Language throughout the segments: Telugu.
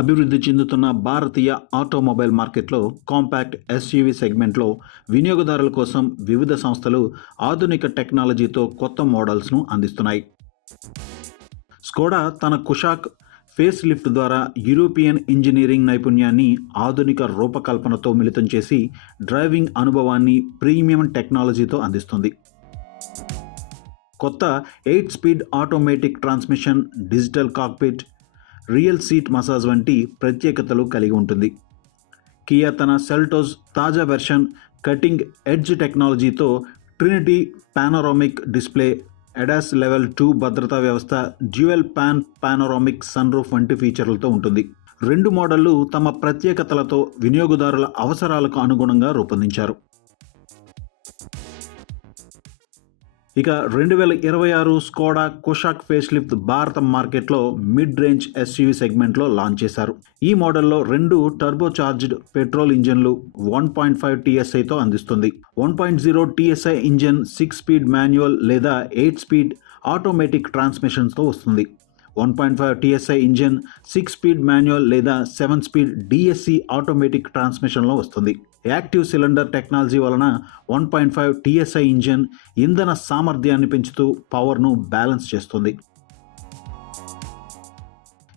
అభివృద్ధి చెందుతున్న భారతీయ ఆటోమొబైల్ మార్కెట్లో కాంపాక్ట్ ఎస్యూవీ సెగ్మెంట్లో వినియోగదారుల కోసం వివిధ సంస్థలు ఆధునిక టెక్నాలజీతో కొత్త మోడల్స్ను అందిస్తున్నాయి. స్కోడా తన కుషాక్ ఫేస్ లిఫ్ట్ ద్వారా యూరోపియన్ ఇంజనీరింగ్ నైపుణ్యాన్ని ఆధునిక రూపకల్పనతో మిళితం చేసి డ్రైవింగ్ అనుభవాన్ని ప్రీమియం టెక్నాలజీతో అందిస్తుంది. కొత్త eight speed automatic transmission, digital cockpit, rear seat massage వంటి ప్రత్యేకతలు కలిగి ఉంటుంది. కియా తన సెల్టోస్ తాజా వెర్షన్ కటింగ్ ఎడ్జ్ టెక్నాలజీతో trinity panoramic display, ADAS level 2 భద్రతా వ్యవస్థ, డ్యూయల్ పానోరామిక్ సన్రూఫ్ వంటి ఫీచర్లతో ఉంటుంది. రెండు మోడళ్లు తమ ప్రత్యేకతలతో వినియోగదారుల అవసరాలకు అనుగుణంగా రూపొందించారు. ఇక 2026 స్కోడా కుషాక్ ఫేస్ లిఫ్ట్ భారత మార్కెట్లో మిడ్ రేంజ్ ఎస్యూవీ సెగ్మెంట్లో లాంచ్ చేశారు. ఈ మోడల్లో 2 టర్బో చార్జ్డ్ పెట్రోల్ ఇంజన్లు 1.5 TSIతో అందిస్తుంది. 1.0 TSI ఇంజన్ 6-స్పీడ్ మాన్యువల్ లేదా 8-స్పీడ్ ఆటోమేటిక్ ట్రాన్స్మిషన్స్తో వస్తుంది. 1.5 TSI ఇంజన్ 6-స్పీడ్ మాన్యువల్ లేదా 7-స్పీడ్ DSC ఆటోమేటిక్ ట్రాన్స్మిషన్లో వస్తుంది. యాక్టివ్ సిలిండర్ టెక్నాలజీ వలన 1.5 TSI ఇంజన్ ఇంధన సామర్థ్యాన్ని పెంచుతూ పవర్ను బ్యాలెన్స్ చేస్తుంది.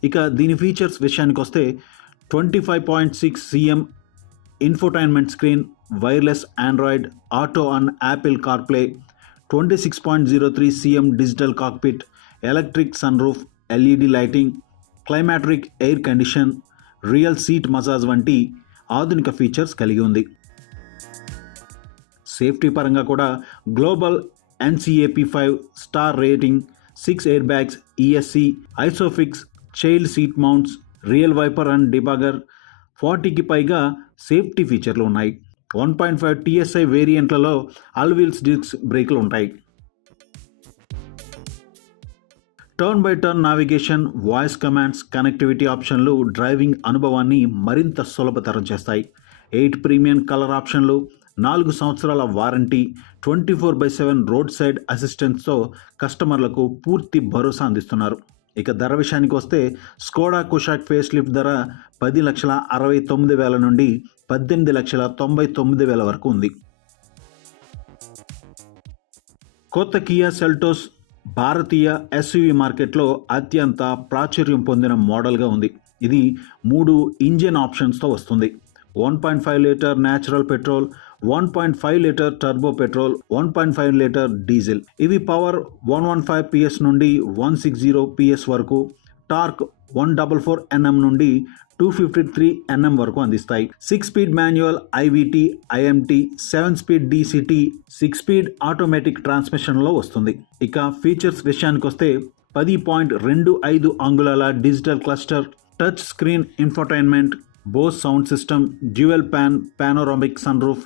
ఇక దీని ఫీచర్స్ విషయానికి వస్తే 25.6 cm infotainment screen, wireless Android auto and Apple CarPlay, 26.03 cm digital cockpit, electric sunroof, LED lighting, climatronic air condition, rear seat massage వంటి ఆధునిక ఫీచర్స్ కలిగి ఉంది. సేఫ్టీ పరంగా కూడా global NCAP5 star rating, 6 air bags, ESC, Isofix, child seat mounts, rear wiper and defogger, 40కి పైగా సేఫ్టీ ఫీచర్లు ఉన్నాయి. 1.5 TSI వేరియంట్లలో అల్వీల్స్ డిస్క్ బ్రేక్లు ఉంటాయి. Turn by turn navigation, voice commands, connectivity ఆప్షన్లు డ్రైవింగ్ అనుభవాన్ని మరింత సులభతరం చేస్తాయి. 8 ప్రీమియం కలర్ ఆప్షన్లు, 4 సంవత్సరాల వారంటీ, 24/7 రోడ్ సైడ్ అసిస్టెన్స్తో కస్టమర్లకు పూర్తి భరోసా అందిస్తున్నారు. ఇక ధర విషయానికి వస్తే స్కోడా కుషాక్ ఫేస్ లిఫ్ట్ ధర 10,69,000 నుండి 18,99,000 వరకు ఉంది. కొత్త కియా సెల్టోస్ భారతీయ ఎస్యూవీ మార్కెట్లో అత్యంత ప్రాచుర్యం పొందిన మోడల్గా ఉంది. ఇది 3 ఇంజిన్ ఆప్షన్స్తో వస్తుంది. 1.5 litre natural petrol, 1.5 litre turbo petrol, 1.5 litre diesel. ఇవి పవర్ 115 PS నుండి 160 PS వరకు, టార్క్ 144 Nm నుండి 253 Nm వరకు అందిస్తాయి. Six speed manual, IVT, IMT, seven speed DCT, six speed automatic ట్రాన్స్మిషన్లో వస్తుంది. ఇక ఫీచర్స్ విషయానికి వస్తే 10.25 అంగుళాల digital cluster, touch screen infotainment, Bose sound system, dual panoramic sunroof,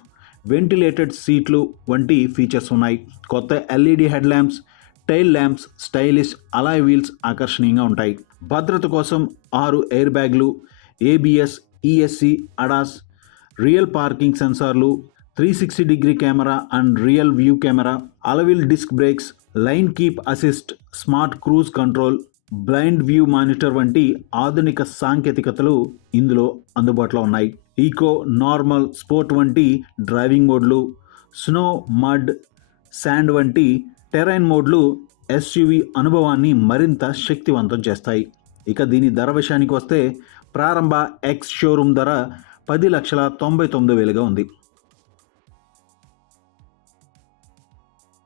ventilated సీట్లు వంటి ఫీచర్స్ ఉన్నాయి. కొత్త LED head lamps, tail lamps, stylish alloy wheels ఆకర్షణీయంగా ఉంటాయి. భద్రత కోసం 6 ఎయిర్ బ్యాగ్లు, ABS, ESC, ADAS, rear parking సెన్సార్లు, 360-డిగ్రీ camera and rear view camera, all wheel disc brakes, lane keep assist, smart cruise control, blind view monitor వంటి ఆధునిక సాంకేతికతలు ఇందులో అందుబాటులో ఉన్నాయి. ఈకో, నార్మల్, స్పోర్ట్ వంటి డ్రైవింగ్ మోడ్లు, స్నో, మడ్, శాండ్ వంటి టెరైన్ మోడ్లు ఎస్యూవీ అనుభవాన్ని మరింత శక్తివంతం చేస్తాయి. ఇక దీని ధర విషయానికి వస్తే ప్రారంభ ఎక్స్ షోరూమ్ ధర 10,99,000గా ఉంది.